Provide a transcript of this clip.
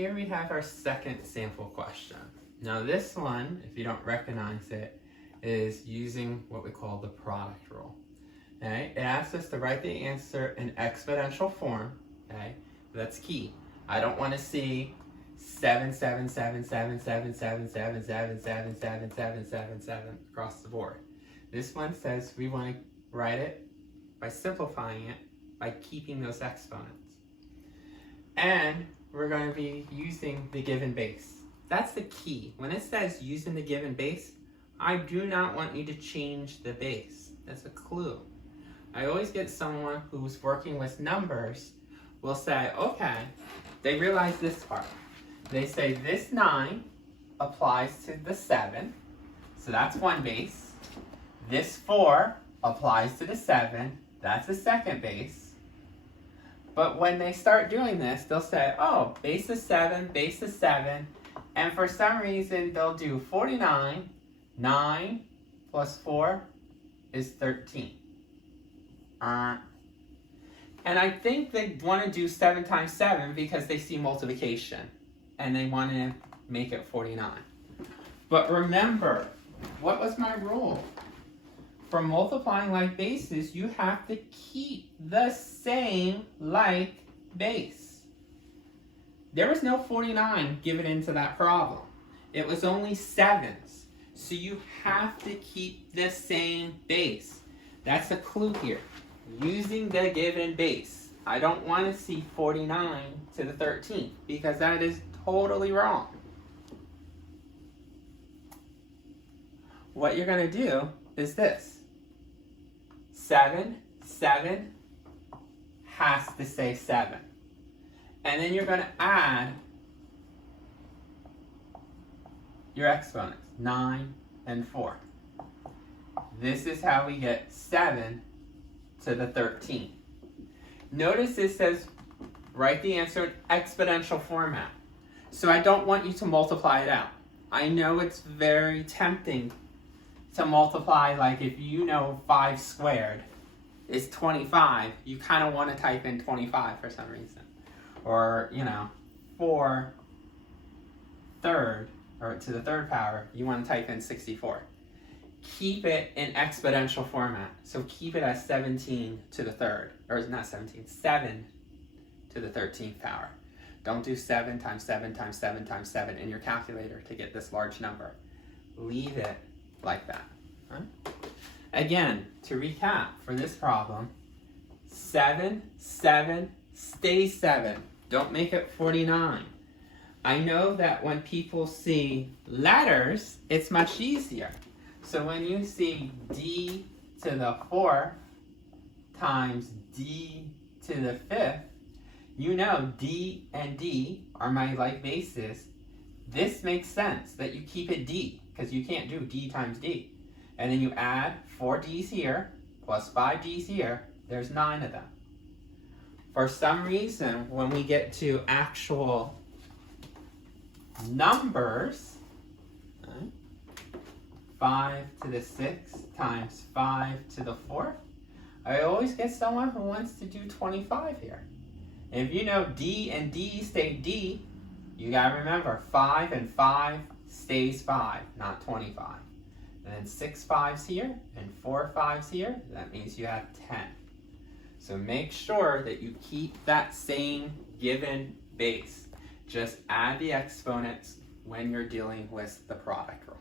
here we have our second sample question. Now this one, if you don't recognize it, is using what we call the product rule. Okay? It asks us to write the answer in exponential form. Okay? That's key. I don't want to see 7, 7, 7, 7, 7, 7, 7, 7, 7, 7, 7, 7, 7 across the board. This one says we want to write it by simplifying it by keeping those exponents. And we're going to be using the given base. That's the key. When it says using the given base, I do not want you to change the base. That's a clue. I always get someone who's working with numbers will say, okay, they realize this part. They say this 9 applies to the 7, so that's one base. This 4 applies to the 7, that's the second base. But when they start doing this, they'll say, oh, base is 7, base is 7, and for some reason they'll do 49, 9 plus 4 is 13. And I think they want to do 7 times 7 because they see multiplication, and they want to make it 49. But remember, what was my rule? For multiplying like bases, you have to keep the same like base. There was no 49 given into that problem. It was only 7s. So you have to keep the same base. That's a clue here. Using the given base. I don't want to see 49 to the 13th because that is totally wrong. What you're going to do is this. 7, 7 has to say 7. And then you're going to add your exponents, 9 and 4. This is how we get 7 to the 13th. Notice it says write the answer in exponential format. So I don't want you to multiply it out. I know it's very tempting to multiply, like if you know 5 squared is 25, you kind of want to type in 25 for some reason. Or, 4 third, or to the third power, you want to type in 64. Keep it in exponential format. So keep it as 17 to the third, or not 17, 7 to the 13th power. Don't do 7 times 7 times 7 times 7 in your calculator to get this large number. Leave it like that. Right? Again, to recap for this problem, 7, 7, stays 7. Don't make it 49. I know that when people see letters, it's much easier. So when you see D to the 4th times D to the 5th, you know D and D are my like bases. This makes sense that you keep it D, because you can't do D times D. And then you add 4 D's here, plus 5 D's here, there's 9 of them. For some reason, when we get to actual numbers, 5 to the 6th times 5 to the 4th, I always get someone who wants to do 25 here. And if you know D and D stay D, you gotta remember 5 and 5 stays 5, not 25. And then 6 5s here and 4 5s here, that means you have 10. So make sure that you keep that same given base. Just add the exponents when you're dealing with the product rule.